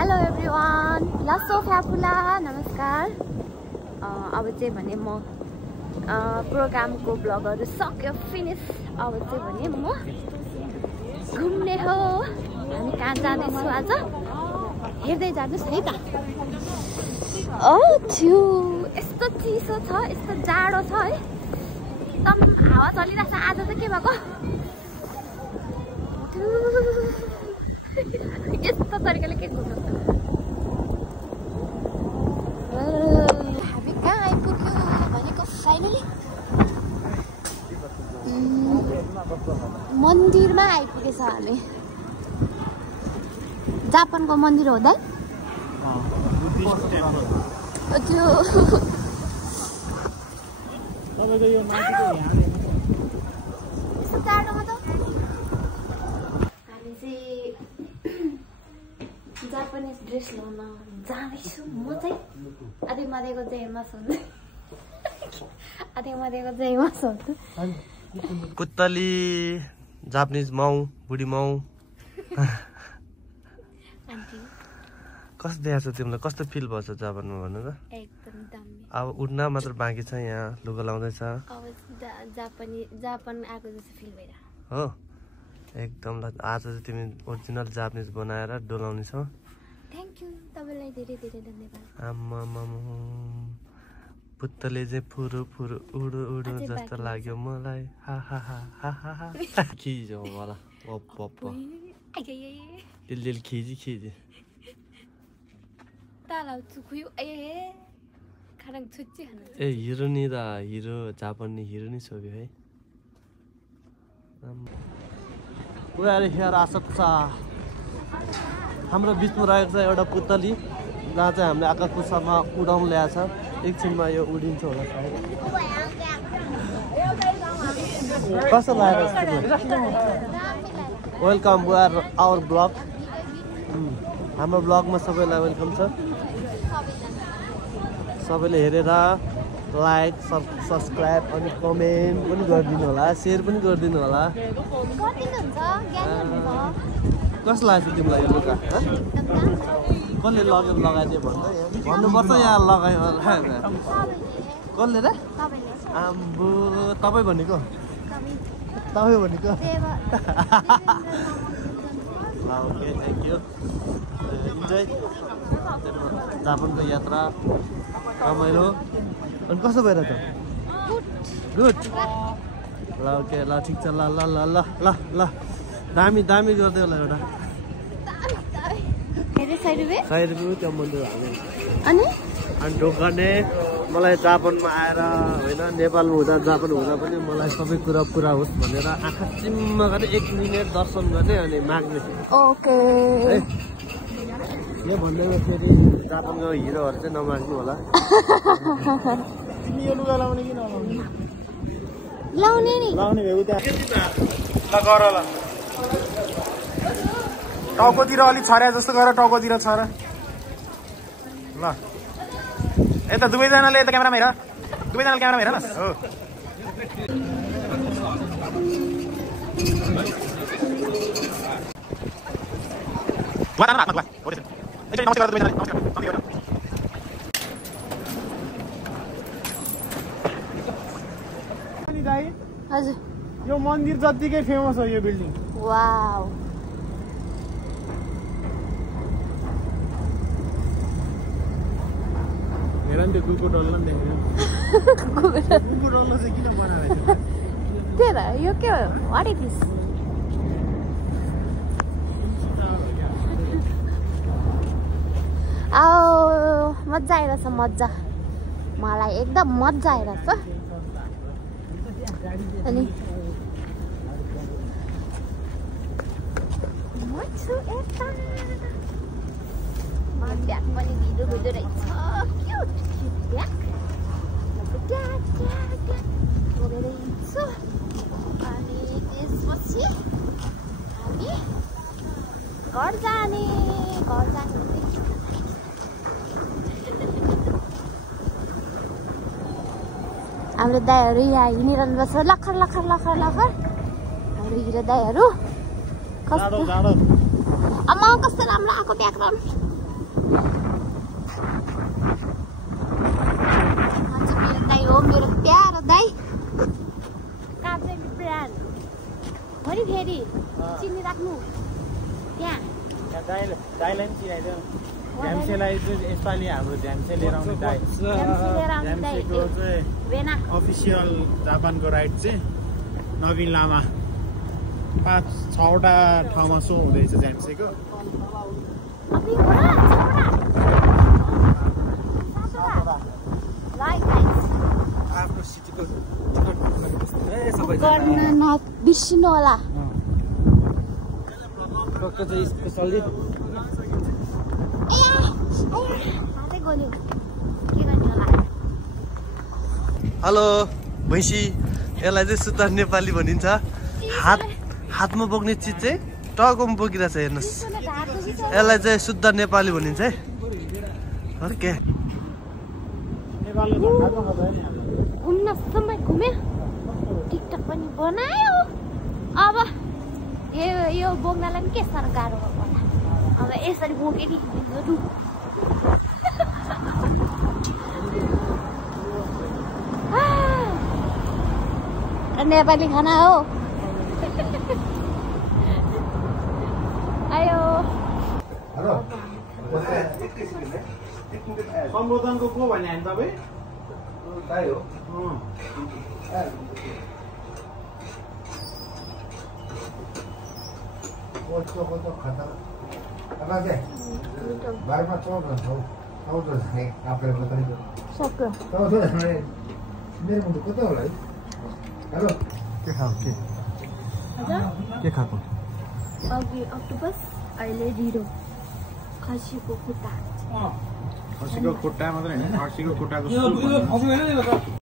Hello everyone, लसो फ्याफुला नमस्कार। अब चाहिँ भने म प्रोग्रामको ब्लगहरू सक्यो फिनिस। अब चाहिँ भने म घुम्ने हो। हामी कहाँ जाँदैछु आज हेर्दै जानुहोस् है त। थियो यस्तो चिसो छ, यस्तो जाडो छ है, एकदम हावा चलिरहेछ। आज चाहिँ के भएको यस्तो तरिकाले के घुम्नु। हामी कहाँ आइपुग्यो भनेको फाइनली मन्दिरमा आइपुगेछ हामी। जापानको मन्दिर हो दाइ त्यो। यस्तो जाडोमा त हामी चाहिँ जापानिज ड्रेस लाउन जाँदैछु। म चाहिँ आधी मादेको जयमा सोध्छु, आधी मादेको जयमा सोध्छु। पुत्तली जापानिज माउ, बुढी माउ। कस्तो देखाएको छ तिमीलाई? कस्तो फिल भएछ जापानमा भन्नु त? एकदम दामी। अब उड्न मात्र बाँकी छ, यहाँ लुगा लाउँदैछ। अब जापान आएको जस्तो फिल भइरहेको हो एकदम। आज चाहिँ तिमी ओरिजिनल जापानिज बनाएर डोलाउने छौ। थ्याङ्क यू, तपाईँलाई धेरै धेरै धन्यवाद। आम्मामा पुत्तले चाहिँ फुरु फुरु उडु उडु जस्तो लाग्यो मलाई। हा हा हा हा हा हा। खिज हो मलाई पप्प दिल खिजी खिजी तालाउ चुकुयो ए खाना छुच्ची खाना। ए हिरो नि त, हिरो जापानी हिरो नि छोड्यो है। हाम्रो बिचमा रहेको छ एउटा पुतली, जहाँ चाहिँ हामीले आकाश पुष्पमा उडाउनु ल्याएको छ। एकछिनमा यो उडिन्छ होला सायद। कस्तो लाग्यो? Welcome our blog. हाम्रो ब्लगमा सबैलाई वेलकम छ। सबैले हेरेर लाइक सब्सक्राइब अनि कमेन्ट पनि गरिदिनु होला, सेयर पनि गरिदिनु होला। कस्तो लाग्छ तिमीलाई यो लुगा? कसले लगेर लगाइदियो भन्नुपर्छ, यहाँ लगायो कसले र? आम्बो तपाईँ भनेको, तपाईँ भनेको। Okay thank you. इन्जोय जापानको यात्रा रमाइलो। अनि कस्तो भइरहेछ? गुड। ल ओके ल ठिक छ। ल ल ल ल ल ल दामी दामी गर्दै होला एउटा 100 रुपियाँ त्यो मन्दिर हाल्ने। अनि ढोकाने मलाई जापानमा आएर होइन, नेपालमा हुँदा जापान हुँदा पनि मलाई सबै कुरा पुरा होस् भनेर आँखा चिम्म गरेर 1 मिनट दर्शन गर्ने अनि माग्ने। ओके यो भन्दैमा फेरि जापानको हिरोहरू चाहिँ नमाग्नु होला। तिमी यो लुगा लाउने कि नलाउने? लाउने नि, लाउने भए उता ल गर ल। टाउकोतिर अलिक छर्या जस्तो गर, टाउकोतिर छर ल। यता दुवैजनाले यता क्यामेरामा हेर, दुवैजनाले क्यामेरामा हेर न। हो हजुर यो मन्दिर जतिकै फेमस हो यो बिल्डिङ। वाउ हेर नि त्यो कुकुर डल्लो नि देख्यो। कुकुर डल्लो चाहिँ किन बनाएको छ? त्यही त यो के हो? What is this? मजा आइरहेछ, मजा। मलाई एकदम मजा आइरहेछ। अनि म छु यता। ब्याग पनि भिडो भिडो रहेछ। क्युट क्युट ब्याग रहेछ। अनि त्यसपछि हामी घर जाने। हाम्रो दाइहरू यहाँ हिँडिरहनु पर्छ लखर लखर लखर लखर। हाम्रो हिरो दाइहरू कस्तो, आमा कस्तो राम्रो आएको ब्याकग्राउन्ड। मेरो दाइ हो, मेरो प्यारो दाइ। काभ्रेले ब्रान्ड हो नि फेरि चिनी राख्नु त्यहाँ। दाइलाई पनि चिनाइदियो। ध्याम्सेलाई चाहिँ यसपालि हाम्रो ध्याम्से लिएर आउने दाइ। ध्याम्सेको चाहिँ अफिसियल जापानको राइड चाहिँ नवीन लामा 5-6वटा ठाउँमा सो हुँदैछ ध्याम्सेको। आफ्नो सिटीको गर्न नबिर्सिनु होला। चाहिँ स्पेसल्ली हेलो भैँसी, यसलाई चाहिँ सुत्ता नेपाली भनिन्छ। हातमा बोक्ने चिज चाहिँ टाउकोमा बोकिरहेछ हेर्नुहोस्। यसलाई चाहिँ शुद्ध नेपाली भनिन्छ है। अर्के घुम्नसम्म घुम्यो, टिकटक पनि बनायो। अब यो बोक्नलाई पनि के साह्रो गाह्रो होला। अब यसरी बोकेँ नि नेपाली खाना हो। आयो सम्बोधनको को भने हामी तपाईँ के खाएको? अघि अक्टोपस, अहिले ढिँडो, खसीको खुट्टा। खसीको खुट्टा मात्रै होइन, खसीको खुट्टाको